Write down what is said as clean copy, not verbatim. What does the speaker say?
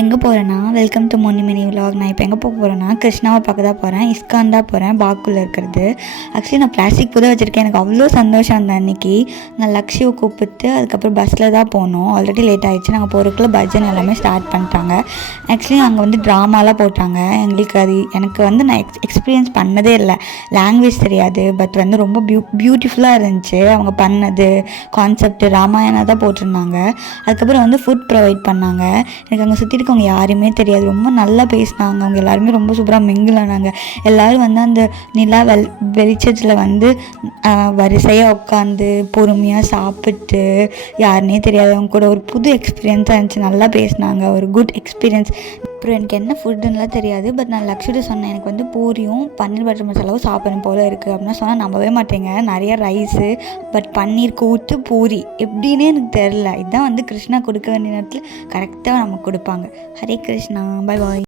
எங்கே போகிறேன்னா, welcome to Moni mini vlog. நான் இப்போ எங்கே போக போகிறேன்னா, கிருஷ்ணாவை பார்க்க தான் போகிறேன். இஸ்கான் தான் போகிறேன், பாக்குள்ளே இருக்கிறது. ஆக்சுவலி நான் பிளாஸ்டிக் பூ தான் வச்சுருக்கேன். எனக்கு அவ்வளோ சந்தோஷம் அந்த அன்றைக்கி. நான் லக்ஷியை கூப்பிட்டு அதுக்கப்புறம் பஸ்ஸில் தான் போனோம். ஆல்ரெடி லேட் ஆகிடுச்சு. நாங்கள் போகிறதுக்குள்ள பஜன் எல்லாமே ஸ்டார்ட் பண்ணிட்டாங்க. ஆக்சுவலி அங்கே வந்து ட்ராமாலாம் போட்டாங்க. எங்களுக்கு அது எனக்கு வந்து நான் எக்ஸ்பீரியன்ஸ் பண்ணதே இல்லை. லாங்குவேஜ் தெரியாது, பட் வந்து ரொம்ப பியூட்டிஃபுல்லாக இருந்துச்சு. அவங்க பண்ணது கான்செப்ட் ராமாயணம் தான் போட்டிருந்தாங்க. அதுக்கப்புறம் வந்து ஃபுட் ப்ரொவைட் பண்ணாங்க. எனக்கு அங்கே சுற்றி இருக்கவங்க யாருமே தெரியாது. ரொம்ப நல்லா பேசினாங்க. அவங்க எல்லாருமே ரொம்ப சூப்பராக மிங்கிள் ஆனாங்க. எல்லோரும் வந்து அந்த நிலா வெளிச்சத்தில் வந்து வரிசையாக உட்காந்து பொறுமையாக சாப்பிட்டு யாருன்னே தெரியாது அவங்க கூட ஒரு புது எக்ஸ்பீரியன்ஸாக இருந்துச்சு. நல்லா பேசினாங்க, ஒரு குட் எக்ஸ்பீரியன்ஸ். அப்புறம் எனக்கு என்ன ஃபுட்டுன்னெலாம் தெரியாது, பட் நான் லக்ஷ்மிட்ட சொன்னேன் எனக்கு வந்து பூரியும் பன்னீர் பட்டர் மசாலாவும் சாப்பிட்றேன் போல் இருக்குது அப்படின்னா சொன்னால் நம்பவே மாட்டேங்க. நிறைய ரைஸு, பட் பன்னீர் கூட்டு பூரி எப்படின்னே எனக்கு தெரில. இதுதான் வந்து கிருஷ்ணா கொடுக்க வேண்டிய நேரத்தில் கரெக்டாக நமக்கு கொடுப்பாங்க. ஹரே கிருஷ்ணா, பாய் பாய்.